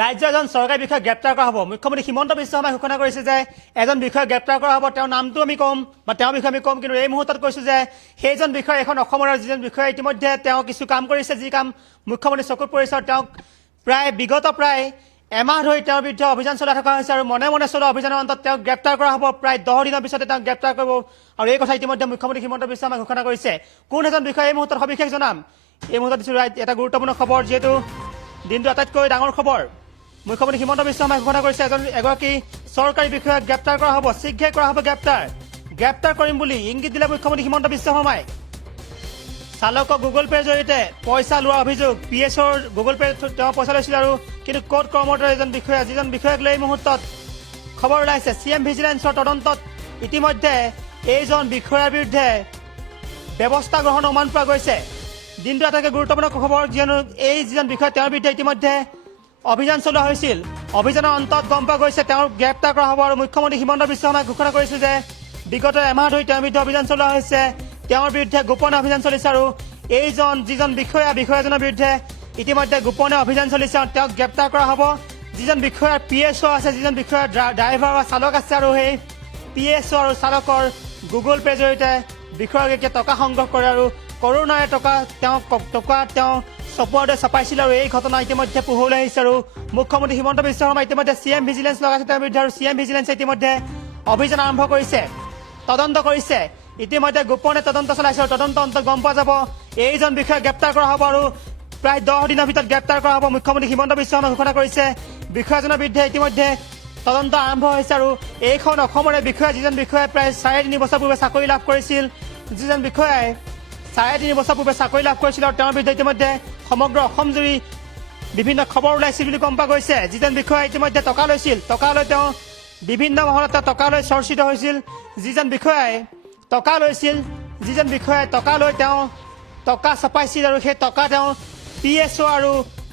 ৰাজ্যৰ এজন চৰকাৰী বিষয়াক গ্ৰেপ্তাৰ কৰা হ'ব। মুখ্যমন্ত্ৰী হিমন্ত বিশ্ব শৰ্মাই ঘোষণা কৰিছে যে এজন বিষয়াক গ্ৰেপ্তাৰ কৰা হ'ব। তেওঁৰ নামটো আমি ক'ম বা তেওঁৰ বিষয়ে আমি ক'ম, কিন্তু এই মুহূৰ্তত কৈছোঁ যে সেইজন বিষয়া এখন অসমৰ যিজন বিষয়া ইতিমধ্যে তেওঁ কিছু কাম কৰিছে, যি কাম মুখ্যমন্ত্ৰী চকুত পৰিছে। আৰু তেওঁক বিগত প্ৰায় এমাহ ধৰি তেওঁৰ বিৰুদ্ধে অভিযান চলাই থকা হৈছে আৰু মনে মনে চলোৱা অভিযানৰ অন্তত তেওঁক গ্ৰেপ্তাৰ কৰা হ'ব। প্ৰায় 10 দিনৰ পিছতে তেওঁক গ্ৰেপ্তাৰ কৰিব আৰু এই কথা ইতিমধ্যে মুখ্যমন্ত্ৰী হিমন্ত বিশ্ব শৰ্মাই ঘোষণা কৰিছে। কোন এজন বিষয়া এই মুহূৰ্তত সবিশেষ জনাম। এই মুহূৰ্তত দিছোঁ এটা গুৰুত্বপূৰ্ণ খবৰ, যিহেতু দিনটো আটাইতকৈ ডাঙৰ খবৰ। মুখ্যমন্ত্ৰী হিমন্ত বিশ্ব শৰ্মাই ঘোষণা কৰিছে এগৰাকী চৰকাৰী বিষয়াক গ্ৰেপ্তাৰ কৰা হ'ব, শীঘ্ৰে কৰা হ'ব গ্ৰেপ্তাৰ কৰিম বুলি ইংগিত দিলে মুখ্যমন্ত্ৰী হিমন্ত বিশ্ব শৰ্মাই। চালকক গুগল পেৰ জৰিয়তে পইচা লোৱাৰ অভিযোগ, PSৰ গুগল পে তেওঁ পইচা লৈছিল আৰু কিন্তু ক'ত কৰ্মৰত এজন বিষয়া, যিজন বিষয়াক লৈ এই মুহূৰ্তত খবৰ ওলাইছে CM ভিজিলেন্সৰ তদন্তত ইতিমধ্যে এইজন বিষয়াৰ বিৰুদ্ধে ব্যৱস্থা গ্ৰহণৰ অনুমান পোৱা গৈছে। দিনটো আটাইতকৈ গুৰুত্বপূৰ্ণ খবৰ, যিহেতু এই যিজন বিষয়া তেওঁৰ বিৰুদ্ধে ইতিমধ্যে অভিযান চলোৱা হৈছিল। অভিযানৰ অন্তত গম পোৱা গৈছে তেওঁক গ্ৰেপ্তাৰ কৰা হ'ব আৰু মুখ্যমন্ত্ৰী হিমন্ত বিশ্ব শৰ্মাই ঘোষণা কৰিছে যে বিগত এমাহ ধৰি তেওঁৰ বিৰুদ্ধে অভিযান চলোৱা হৈছে। তেওঁৰ বিৰুদ্ধে গোপনে অভিযান চলিছে আৰু যিজন বিষয়াজনৰ বিৰুদ্ধে ইতিমধ্যে গোপনে অভিযান চলিছে আৰু তেওঁক গ্ৰেপ্তাৰ কৰা হ'ব। যিজন বিষয়াৰ PSO আছে, যিজন বিষয়াৰ ড্ৰাইভাৰ বা চালক আছে আৰু সেই PSO আৰু চালকৰ গুগল পেৰ জৰিয়তে বিষয়াগৰাকীয়ে টকা সংগ্ৰহ কৰে আৰু কৰোনাৰে টকা তেওঁ চপুৱাতে চপাইছিল আৰু এই ঘটনা ইতিমধ্যে পোহৰলৈ আহিছে আৰু মুখ্যমন্ত্ৰী হিমন্ত বিশ্ব শৰ্মাই ইতিমধ্যে CM ভিজিলেন্স লগাইছে তেওঁৰ বিৰুদ্ধে আৰু CM ভিজিলেন্সে ইতিমধ্যে অভিযান আৰম্ভ কৰিছে, তদন্ত কৰিছে। ইতিমধ্যে গোপনে তদন্ত চলাইছে আৰু তদন্ত অন্তত গম পোৱা যাব এইজন বিষয়াক গ্ৰেপ্তাৰ কৰা হ'ব আৰু প্ৰায় 10 দিনৰ ভিতৰত গ্ৰেপ্তাৰ কৰা হ'ব। মুখ্যমন্ত্ৰী হিমন্ত বিশ্ব শৰ্মাই ঘোষণা কৰিছে বিষয়াজনৰ বিৰুদ্ধে ইতিমধ্যে তদন্ত আৰম্ভ হৈছে আৰু এইখন অসমৰে বিষয়া, যিজন বিষয়াই প্ৰায় 3.5 বছৰ পূৰ্বে চাকৰি লাভ কৰিছিল, যিজন বিষয়াই 3.5 বছৰ পূৰ্বে চাকৰি লাভ কৰিছিল আৰু তেওঁৰ বিৰুদ্ধে ইতিমধ্যে সমগ্ৰ অসম জুৰি বিভিন্ন খবৰ ওলাইছিল বুলি গম পোৱা গৈছে। যিজন বিষয়াই ইতিমধ্যে টকা লৈছিল, টকা লৈ তেওঁ বিভিন্ন মহলত তেওঁ টকা লৈ চৰ্চিত হৈছিল। যিজন বিষয়াই টকা লৈ তেওঁ টকা চপাইছিল আৰু সেই টকা তেওঁ PSO আৰু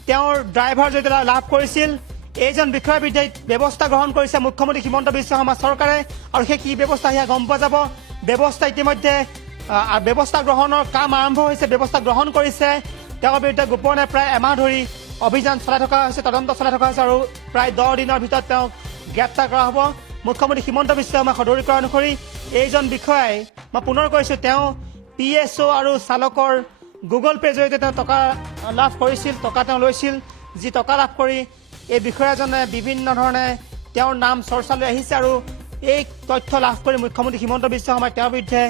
তেওঁৰ ড্ৰাইভাৰ জৰিয়তে লাভ কৰিছিল। এইজন বিষয়াৰ বিৰুদ্ধে ব্যৱস্থা গ্ৰহণ কৰিছে মুখ্যমন্ত্ৰী হিমন্ত বিশ্ব শৰ্মা চৰকাৰে আৰু সেই কি ব্যৱস্থা সেয়া গম পোৱা যাব। ব্যৱস্থা গ্ৰহণৰ কাম আৰম্ভ হৈছে, ব্যৱস্থা গ্ৰহণ কৰিছে। তেওঁৰ বিৰুদ্ধে গোপনে প্ৰায় এমাহ ধৰি অভিযান চলাই থকা হৈছে, তদন্ত চলাই থকা হৈছে আৰু প্ৰায় 10 দিনৰ ভিতৰত তেওঁক গ্ৰেপ্তাৰ কৰা হ'ব। মুখ্যমন্ত্ৰী হিমন্ত বিশ্ব শৰ্মাই সদৰি কৰা অনুসৰি এইজন বিষয়াই, মই পুনৰ কৈছোঁ, তেওঁ PSO আৰু চালকৰ গুগল পেৰ জৰিয়তে তেওঁ টকা লাভ কৰিছিল, টকা তেওঁ লৈছিল। যি টকা লাভ কৰি এই বিষয়াজনে বিভিন্ন ধৰণে তেওঁৰ নাম চৰ্চালৈ আহিছে আৰু এই তথ্য লাভ কৰি মুখ্যমন্ত্ৰী হিমন্ত বিশ্ব শৰ্মাই তেওঁৰ বিৰুদ্ধে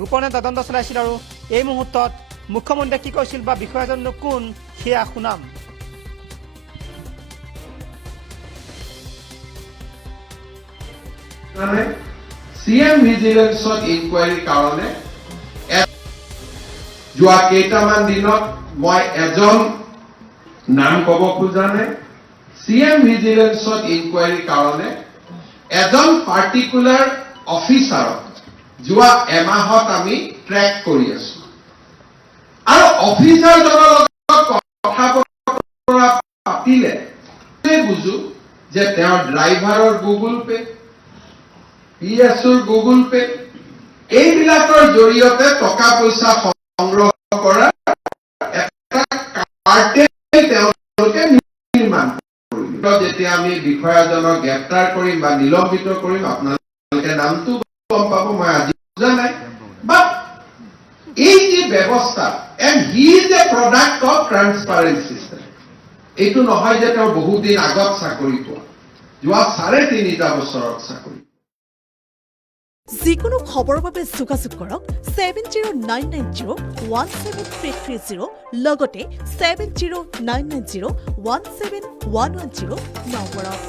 গোপনে তদন্ত চলাইছিল আৰু এই মুহূৰ্তত মুখ্যমন্ত্ৰীয়ে কি কৈছিল বা বিষয়াজননো কোন সেয়া শুনাম। CM ভিজিলেন্সত ইনকুৱাৰীৰ কাৰণে যোৱা কেইটামান দিনত মই এজন নাম ক'ব খোজা নাই। CM ভিজিলেন্সত ইনকুৱাৰীৰ কাৰণে এজন পাৰ্টিকুলাৰ অফিচাৰক যোৱা এমাহত আমি ট্ৰেক কৰি আছো আৰু অফিচাৰজনৰ লগত কথা বতৰা পাতিলে বুজো যে তেওঁৰ ড্ৰাইভাৰৰ গুগল পে, PSৰ গুগল পে, এইবিলাকৰ জৰিয়তে টকা পইচা সংগ্ৰহ কৰা এটা কাৰ্টেল তেওঁলোকে নিৰ্মাণ কৰিলে। যেতিয়া আমি বিষয়াজনক গ্ৰেপ্তাৰ কৰিম বা নিলম্বিত কৰিম, আপোনালোকে নামটো গম পাব, মই আজি বুজা নাই। বাট এই যে ব্যৱস্থা, and he is a product of transparent system. এইটো নহয় যে তেওঁ বহুত দিন আগত চাকৰি পোৱা, যোৱা 3.5 বছৰত চাকৰি। যিকোনো খবৰৰ বাবে যোগাযোগ কৰক 7099017330 লগতে 7099017110 নম্বৰত।